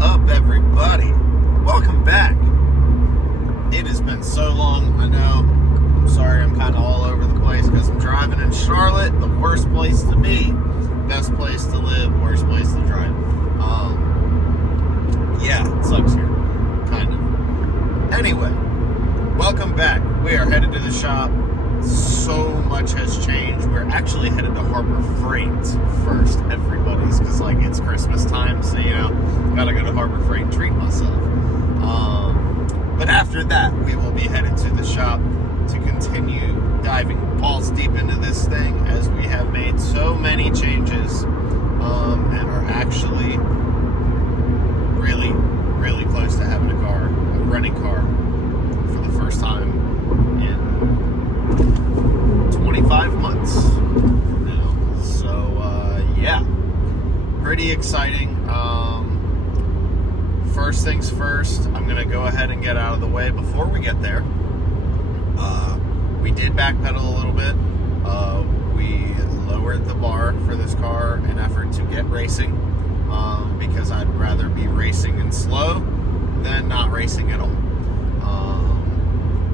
up, everybody? Welcome back. It has been so long, I know. I'm sorry I'm kind of all over the place because I'm driving in Charlotte, the worst place to be. Best place to live, worst place to drive. Yeah, it sucks here. Kind of. Anyway, welcome back. We are headed to the shop. So much has changed. We're actually headed to Harbor Freight first, everybody's, because like it's Christmas time, so you know, gotta go to Harbor Freight and treat myself. But after that, we will be headed to the shop to continue diving balls deep into this thing, as we have made so many changes and are actually really close to having a running car for the first time in 25 months now. So yeah, pretty exciting. First things first, I'm gonna go ahead and get out of the way before we get there. We did backpedal a little bit. We lowered the bar for this car in effort to get racing, because I'd rather be racing in slow than not racing at all.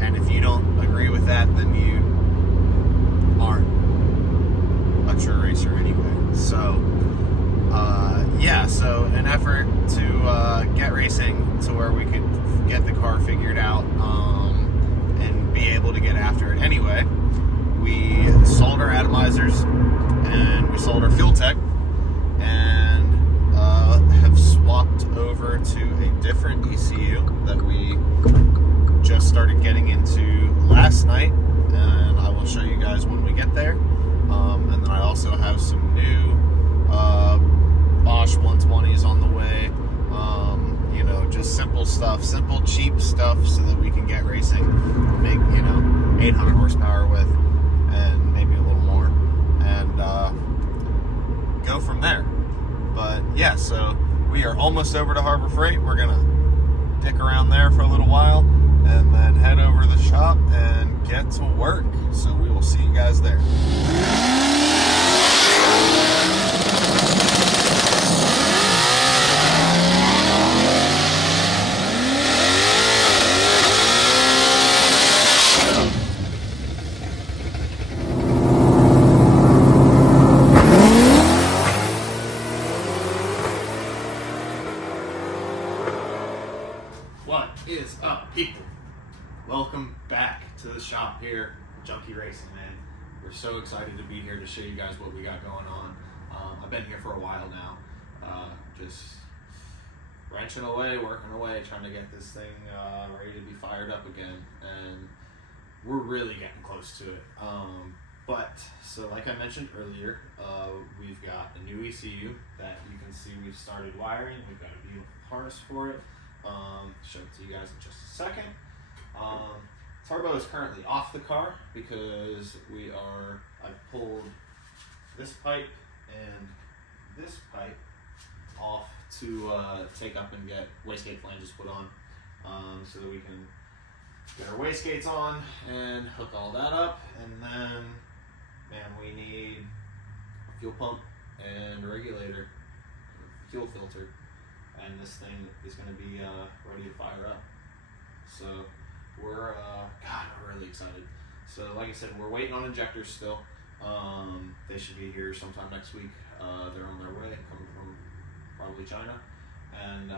And if you don't agree with that, then you aren't a true racer anyway. So yeah, so an effort to get racing to where we could get the car figured out and be able to get after it anyway, we sold our atomizers and we sold our FuelTech and have swapped over to a different ECU that we just started getting into last night, and I will show you guys when we get there. And then I also have some new Bosch 120s on the way. You know, just simple stuff, simple cheap stuff, so that we can get racing, make 800 horsepower with, and maybe a little more, and go from there. But yeah, so we are almost over to Harbor Freight. We're gonna dick around there for a little while and then head over to the shop and get to work. So we will see you guys there. What is up, people? Welcome back to the shop here, JunkyRacing, man. We're so excited to be here to show you guys what we got going on. I've been here for a while now, just wrenching away, working away, trying to get this thing ready to be fired up again, and we're really getting close to it. So like I mentioned earlier, we've got a new ECU that you can see we've started wiring. We've got a beautiful harness for it. Show it to you guys in just a second. Turbo is currently off the car because I pulled this pipe and this pipe off to take up and get wastegate flanges put on, so that we can get our wastegates on and hook all that up. And then, man, we need a fuel pump and a regulator, a fuel filter. And this thing is going to be ready to fire up. So we're really excited. So like I said, we're waiting on injectors still. They should be here sometime next week. They're on their way, coming from probably China. And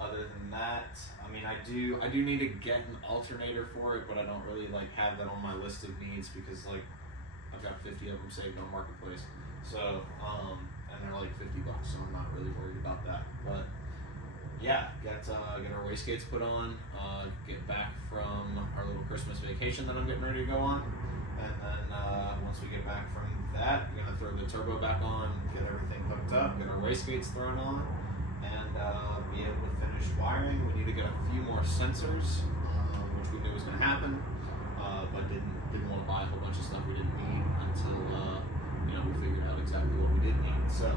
other than that, I mean, I do need to get an alternator for it, but I don't really have that on my list of needs, because I've got 50 of them saved on Marketplace. So and they're like $50, so I'm not really worried about that. But yeah, get our wastegates put on, get back from our little Christmas vacation that I'm getting ready to go on, and then once we get back from that, we're gonna throw the turbo back on, get everything hooked up, get our wastegates thrown on, and be able to finish wiring. We need to get a few more sensors, which we knew was gonna happen, but didn't want to buy a whole bunch of stuff we didn't need until we figured out exactly what we did need. So,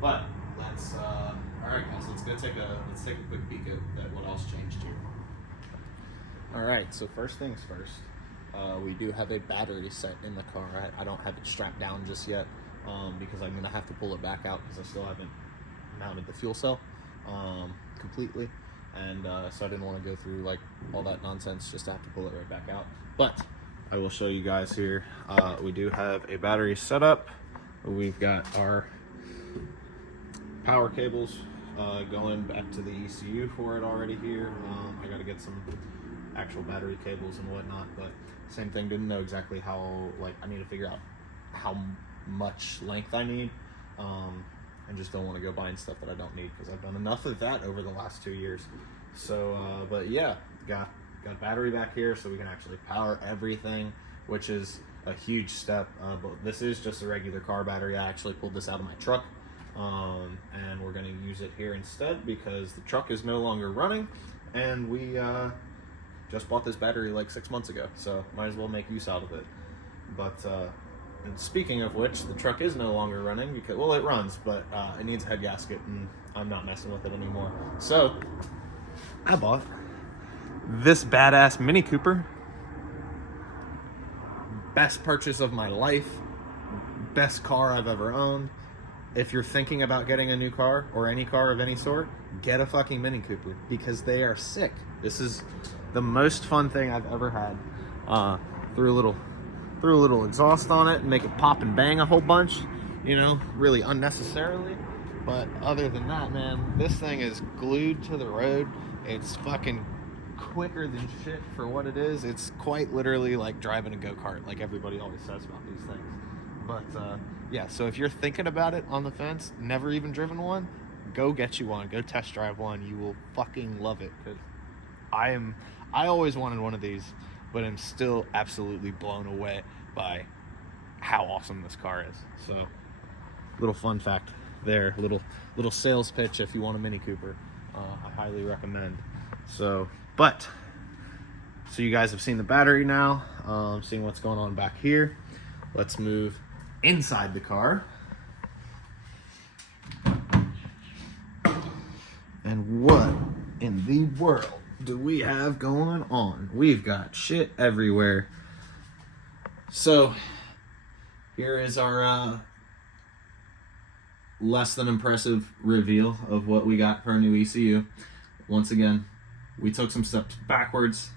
but let's all right, guys, let's take a quick peek at what else changed here. All right, so first things first, we do have a battery set in the car. I don't have it strapped down just yet, because I'm gonna have to pull it back out because I still haven't mounted the fuel cell. completely, and so I didn't want to go through like all that nonsense just to have to pull it right back out. But I will show you guys here. We do have a battery setup. We've got our power cables going back to the ECU for it already here. I got to get some actual battery cables and whatnot, but same thing, didn't know exactly how, like, I need to figure out how much length I need, and just don't want to go buying stuff that I don't need, because I've done enough of that over the last 2 years. So but yeah, got battery back here so we can actually power everything, which is a huge step. But this is just a regular car battery. I actually pulled this out of my truck, and we're going to use it here instead because the truck is no longer running, and we just bought this battery like 6 months ago, so might as well make use out of it. But and speaking of which, the truck is no longer running because, well, it runs, but it needs a head gasket, and I'm not messing with it anymore. So I bought this badass Mini Cooper. Best purchase of my life. Best car I've ever owned. If you're thinking about getting a new car or any car of any sort, get a fucking Mini Cooper because they are sick. This is the most fun thing I've ever had. Threw a little exhaust on it and make it pop and bang a whole bunch, you know, really unnecessarily. But other than that, man, this thing is glued to the road. It's fucking quicker than shit for what it is. It's quite literally like driving a go-kart, like everybody always says about these things. But yeah, so if you're thinking about it on the fence, never even driven one, go get you one. Go test drive one. You will fucking love it, because I always wanted one of these, but I'm still absolutely blown away by how awesome this car is. So, little fun fact there, little sales pitch if you want a Mini Cooper. I highly recommend. So you guys have seen the battery now, seeing what's going on back here. Let's move inside the car. And what in the world do we have going on? We've got shit everywhere. So here is our less than impressive reveal of what we got for our new ECU. Once again, we took some steps backwards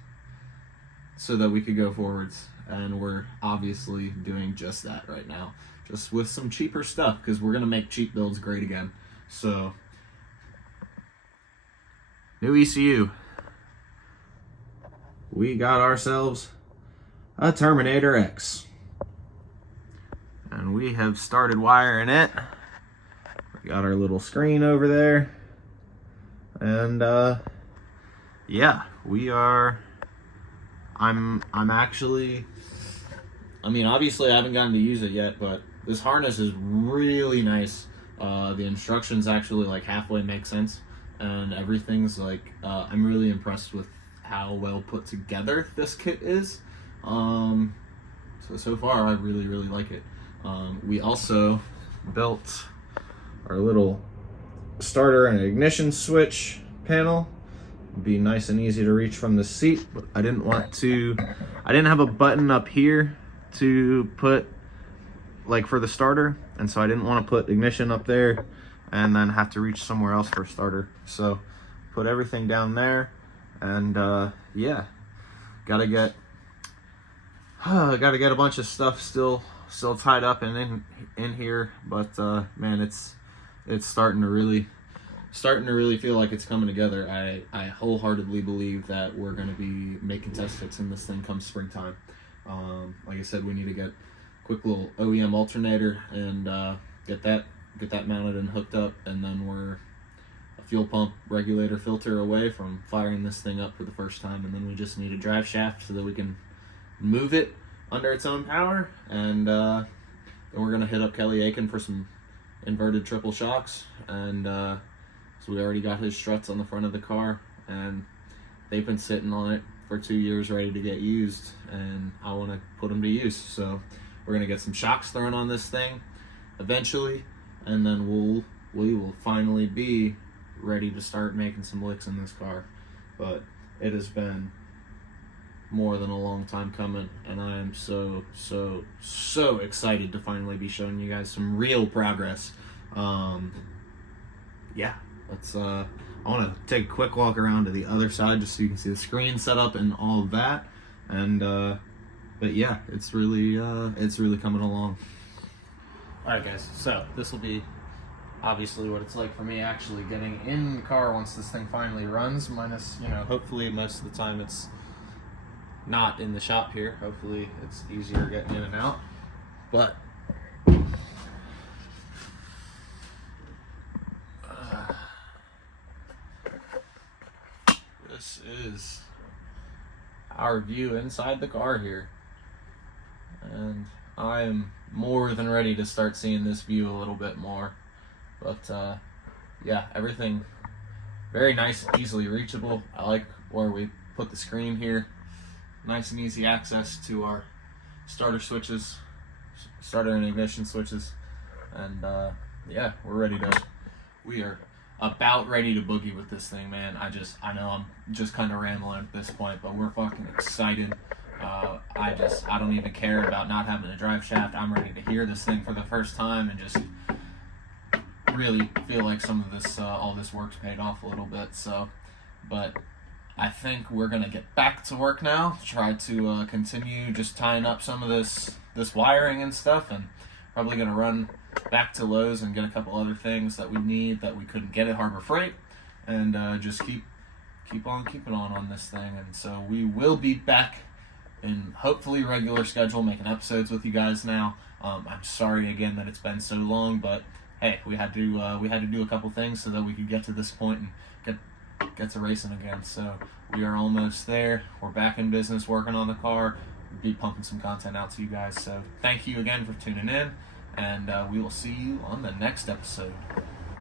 so that we could go forwards, and we're obviously doing just that right now, just with some cheaper stuff, because we're gonna make cheap builds great again. So new ECU, we got ourselves a Terminator X, and we have started wiring it. We got our little screen over there, and yeah, we are. I'm actually, I mean, obviously I haven't gotten to use it yet, but this harness is really nice. The instructions actually like halfway make sense, and everything's like, I'm really impressed with how well put together this kit is. So far I really like it. We also built our little starter and ignition switch panel. Be nice and easy to reach from the seat, but I didn't have a button up here to put like for the starter, and so I didn't want to put ignition up there and then have to reach somewhere else for starter. So put everything down there, and yeah, gotta get a bunch of stuff still tied up and in here, but man, it's starting to really feel like it's coming together. I wholeheartedly believe that we're going to be making test fits in this thing come springtime. Like I said, we need to get a quick little OEM alternator and get that mounted and hooked up, and then we're a fuel pump regulator filter away from firing this thing up for the first time, and then we just need a drive shaft so that we can move it under its own power, and then we're going to hit up Kelly Aiken for some inverted triple shocks, and so we already got his struts on the front of the car, and they've been sitting on it for 2 years ready to get used, and I want to put them to use. So we're going to get some shocks thrown on this thing eventually, and then we will finally be ready to start making some licks in this car. But it has been more than a long time coming, and I am so excited to finally be showing you guys some real progress. Yeah, I want to take a quick walk around to the other side just so you can see the screen set up and all of that. And but yeah, it's really coming along. All right, guys. So this will be obviously what it's like for me actually getting in the car once this thing finally runs. Minus, hopefully most of the time it's not in the shop here. Hopefully it's easier getting in and out. But this is our view inside the car here, and I am more than ready to start seeing this view a little bit more. But yeah, everything very nice, easily reachable. I like where we put the screen here. Nice and easy access to our starter switches, starter and ignition switches. And yeah, we are about ready to boogie with this thing, man. I know I'm just kind of rambling at this point, but we're fucking excited. I don't even care about not having a drive shaft. I'm ready to hear this thing for the first time and just really feel like some of this, all this work's paid off a little bit. So, but I think we're gonna get back to work now. Try to continue just tying up some of this wiring and stuff, and probably gonna run back to Lowe's and get a couple other things that we need that we couldn't get at Harbor Freight, and just keep on keeping on this thing. And so we will be back in hopefully regular schedule, making episodes with you guys now. I'm sorry again that it's been so long, but hey, we had to do a couple things so that we could get to this point and get to racing again. So we are almost there. We're back in business, working on the car. We'll be pumping some content out to you guys. So thank you again for tuning in, and we will see you on the next episode.